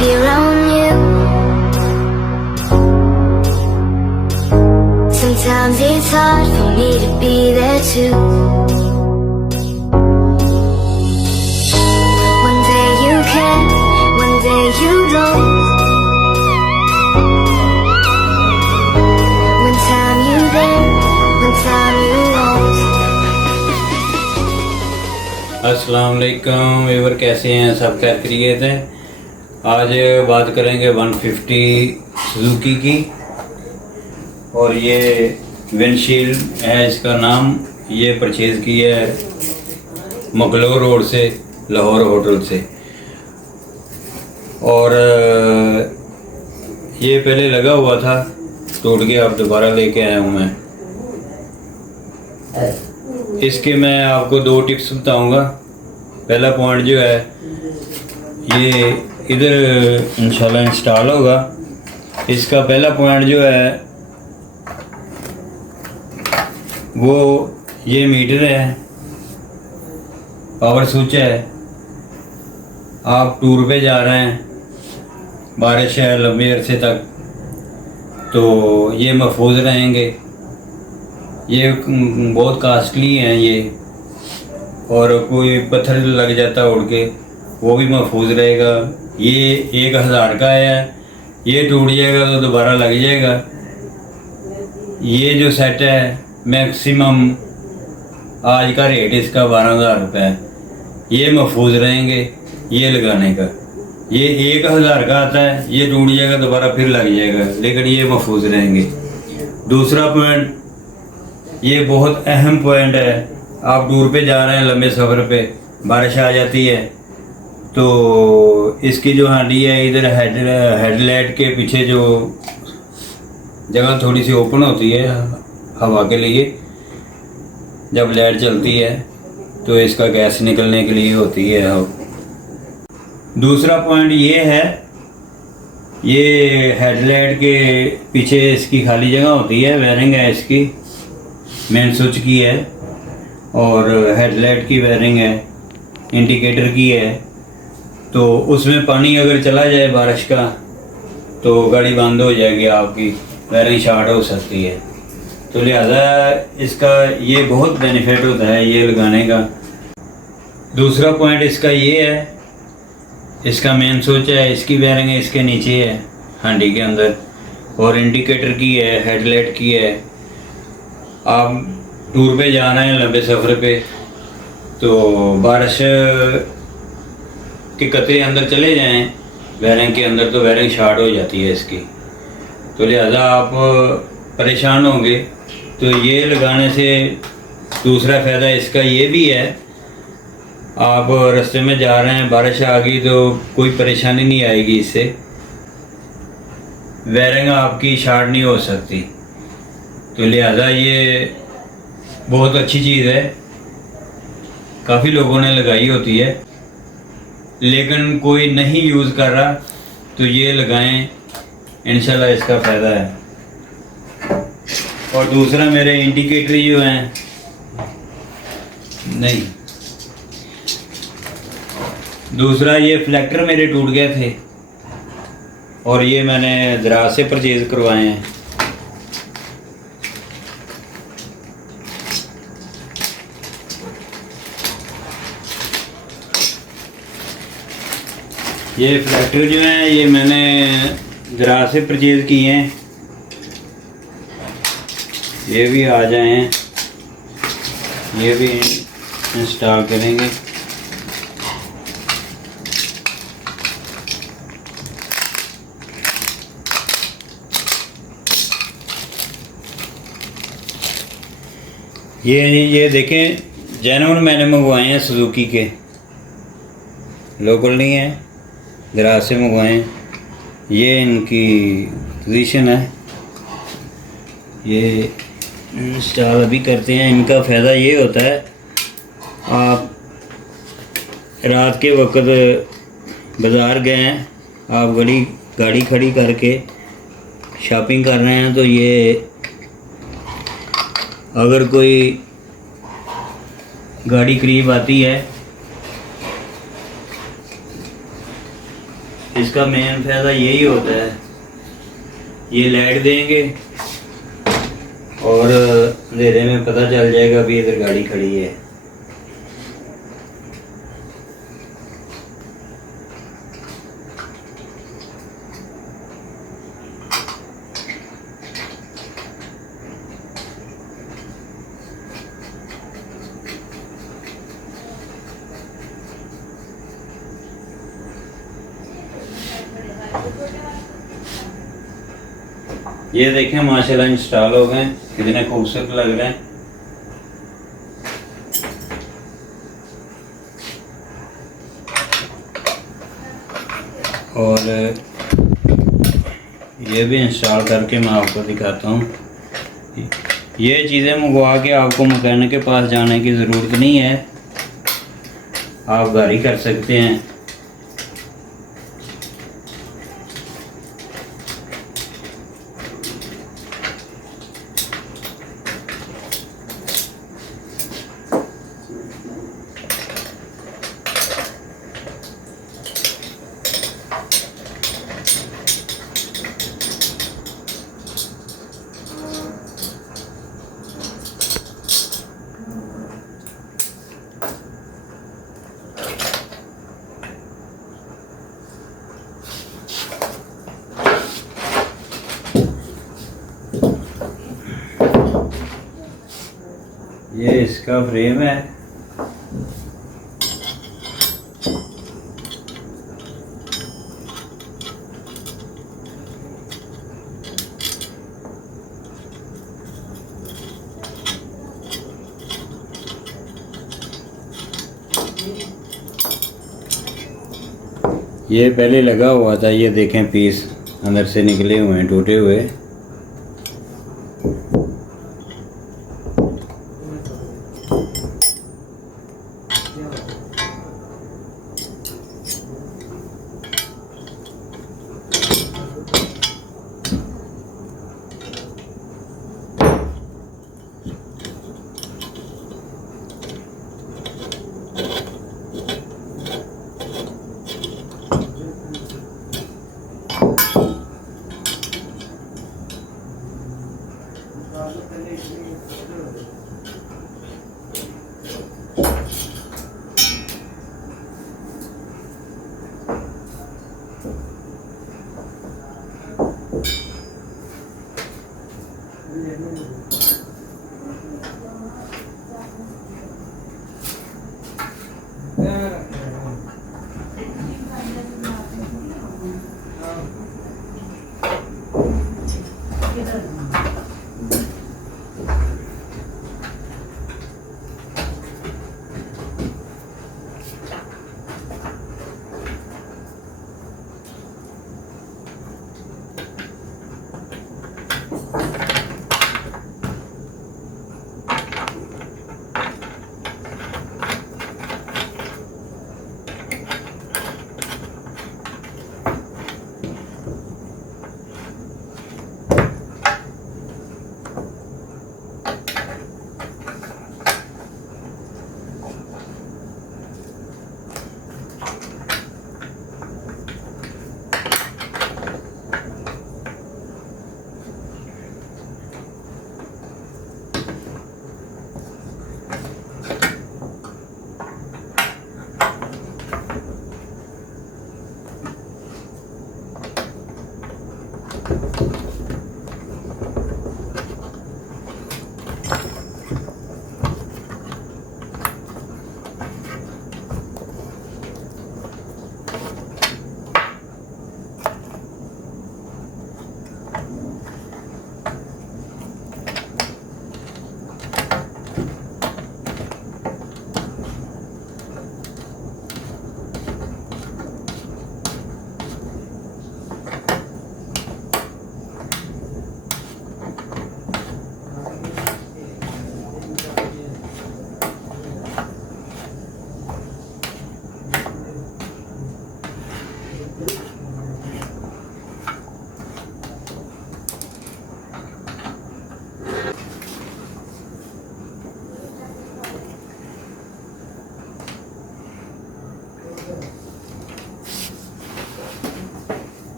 be around you. Sometimes it's hard for me to be there too. One day you can, one day you don't. One time you there, one time you won't. अस्सलाम वालेकुम viewer, कैसे हैं सब? खैरियत है। आज बात करेंगे 150 सुजुकी की, और ये विंडशील्ड है इसका नाम। ये परचेज़ की है मगलोर रोड से, लाहौर होटल से। और ये पहले लगा हुआ था, टूट गया, अब दोबारा लेके आया हूँ मैं। इसके मैं आपको 2 टिप्स बताऊंगा। पहला पॉइंट जो है, ये इधर इंशाल्लाह इंस्टॉल होगा। इसका पहला पॉइंट जो है वो ये मीटर है, पावर स्विच है। आप टूर पे जा रहे हैं, बारिश है लंबे अरसे तक, तो ये महफूज रहेंगे। ये बहुत कास्टली हैं ये, और कोई पत्थर लग जाता उड़ के, वो भी महफूज रहेगा। ये 1000 का है, ये टूट जाएगा तो दोबारा लग जाएगा। ये जो सेट है मैक्सिमम आज का रेट इसका 12,000 रुपये है। ये महफूज रहेंगे ये लगाने का। ये 1000 का आता है, ये टूट जाएगा दोबारा फिर लग जाएगा, लेकिन ये महफूज रहेंगे। दूसरा पॉइंट, ये बहुत अहम पॉइंट है। आप टूर पे जा रहे हैं लंबे सफ़र पे, बारिश आ जाती है, तो इसकी जो हांडी है इधर हेडलाइट के पीछे जो जगह थोड़ी सी ओपन होती है हवा के लिए, जब लाइट चलती है तो इसका गैस निकलने के लिए होती है। दूसरा पॉइंट ये है, ये हेडलाइट के पीछे इसकी खाली जगह होती है, वायरिंग है इसकी, मेन स्विच की है, और हेडलाइट की वायरिंग है, इंडिकेटर की है। तो उसमें पानी अगर चला जाए बारिश का तो गाड़ी बंद हो जाएगी, आपकी वायरिंग शॉर्ट हो सकती है। तो लिहाजा इसका ये बहुत बेनिफिट होता है ये लगाने का। दूसरा पॉइंट इसका ये है, इसका मेन स्विच है, इसकी वायरिंग है इसके नीचे है हांडी के अंदर, और इंडिकेटर की है, हेडलाइट की है। आप टूर पे जा रहे हैं लंबे सफ़र पे, तो बारिश के कतरे अंदर चले जाएं वायरिंग के अंदर, तो वायरिंग शॉर्ट हो जाती है इसकी। तो लिहाजा आप परेशान होंगे। तो ये लगाने से दूसरा फ़ायदा इसका ये भी है, आप रास्ते में जा रहे हैं, बारिश आ गई तो कोई परेशानी नहीं आएगी इससे, वायरिंग आपकी शॉर्ट नहीं हो सकती। तो लिहाजा ये बहुत अच्छी चीज़ है, काफ़ी लोगों ने लगाई होती है, लेकिन कोई नहीं यूज़ कर रहा, तो ये लगाएं, इंशाल्लाह इसका फ़ायदा है। और दूसरा, मेरे इंडिकेटर जो हैं, नहीं, दूसरा ये फ्लैक्टर मेरे टूट गए थे, और ये मैंने दराज से परचेज़ करवाए हैं। ये फ्लैक्टर जो हैं ये मैंने दराज से परचेज़ किए हैं। ये भी आ जाए हैं, ये भी इंस्टॉल करेंगे। ये देखें, जेन्युइन मैंने मंगवाए हैं सुजुकी के, लोकल नहीं है, दराज से मंगवाए हैं। ये इनकी पोजीशन है, ये इंस्टॉल अभी करते हैं। इनका फ़ायदा ये होता है, आप रात के वक्त बाज़ार गए हैं, आप गाड़ी खड़ी करके शॉपिंग कर रहे हैं, तो ये अगर कोई गाड़ी करीब आती है, इसका मेन फायदा यही होता है, ये लाइट देंगे और अंधेरे में पता चल जाएगा अभी इधर गाड़ी खड़ी है। ये देखें माशाल्लाह इंस्टॉल हो गए, कितने खूबसूरत लग रहे हैं। और ये भी इंस्टॉल करके मैं आपको दिखाता हूँ। ये चीज़ें मंगवा के आपको मैकेनिक के पास जाने की ज़रूरत नहीं है, आप घर ही कर सकते हैं। ये इसका फ्रेम है। ये पहले लगा हुआ था, ये देखें पीस अंदर से निकले हुए हैं टूटे हुए।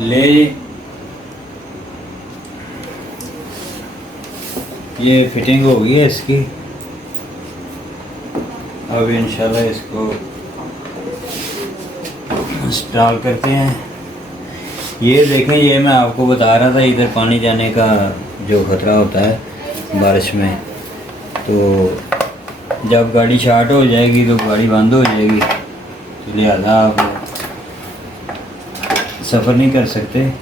ले ये फिटिंग हो गई है इसकी। अब इंशाल्लाह इसको इंस्टॉल करते हैं। ये देखें, ये मैं आपको बता रहा था इधर पानी जाने का जो ख़तरा होता है बारिश में, तो जब गाड़ी स्टार्ट हो जाएगी तो गाड़ी बंद हो जाएगी, तो लिहाजा आप सफ़र नहीं कर सकते।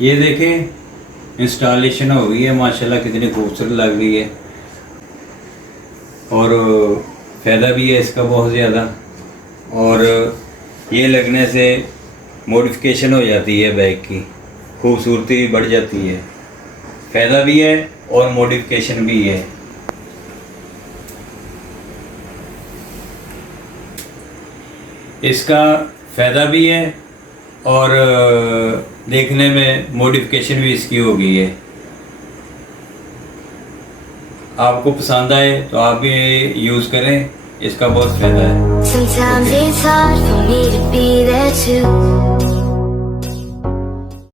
ये देखें इंस्टॉलेशन हो गई है माशाल्लाह, कितनी खूबसूरत लग रही है और फ़ायदा भी है इसका बहुत ज़्यादा। और ये लगने से मॉडिफिकेशन हो जाती है बाइक की, खूबसूरती भी बढ़ जाती है, फ़ायदा भी है और मॉडिफिकेशन भी है। इसका फ़ायदा भी है और देखने में मॉडिफिकेशन भी इसकी हो गई है। आपको पसंद आए तो आप भी यूज़ करें, इसका बहुत फ़ायदा है। Sometimes it's hard for me to be there too.